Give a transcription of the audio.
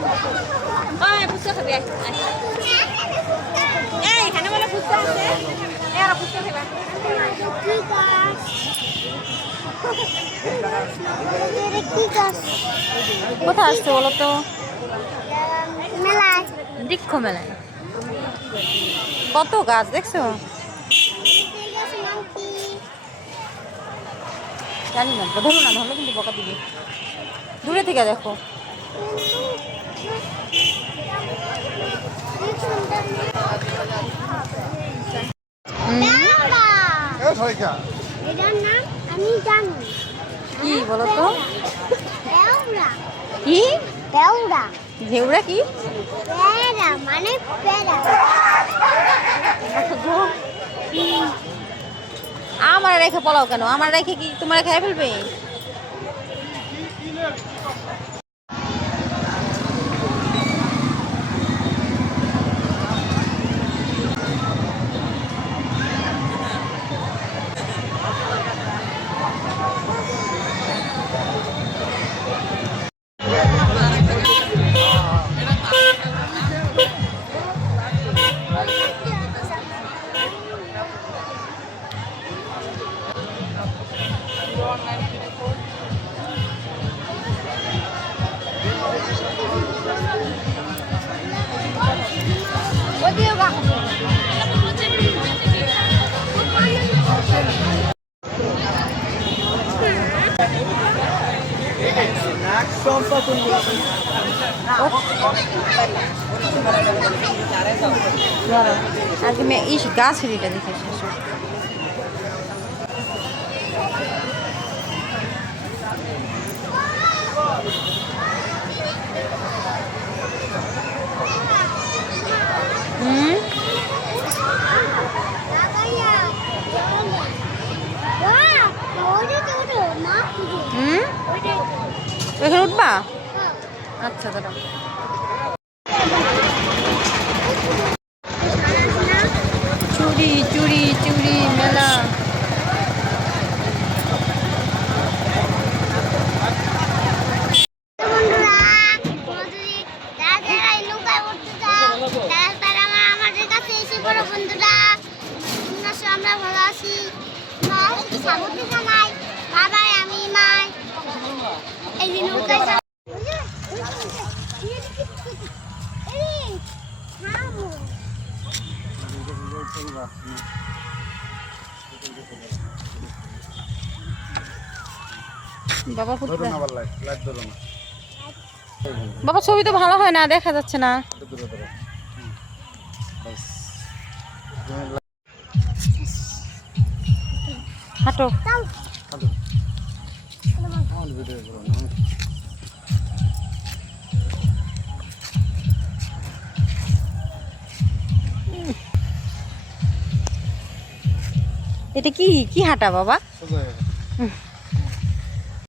ওই ফুচকা খাবি এই এখানে বলে ফুচকা আছে এরা ফুচকা খাবে কোথায় আসছে বলো তো? মেলায়, বৃক্ষ মেলায়। কত গাছ দেখছো? জানি না, ধরো না, ধরলে কিন্তু বকা দিবি। দূরে থেকে দেখো। আমি জানি কি বলো তো? দেওরা, কি দেওরা, ঝেউড়া? কি পেয়ারা মানে পেয়ারা। আমার রেখে পলাও কেন? আমার রেখে কি তোমার খেয়ে ফেলবে? আগে मैं इस গাছের এটা দেখে শেষ। ওইখানে উঠবা? আচ্ছা দাঁড়াও। চুরি চুরি চুরি মেলা। আমরা ভালো আছি। স্বাগত জানাই বাবাই আমি মাই এই দিন বাবা বাবা ছবি তো ভালো হয় না, দেখা যাচ্ছে না। হাঁটো। এটা কি কি হাঁটা বাবা?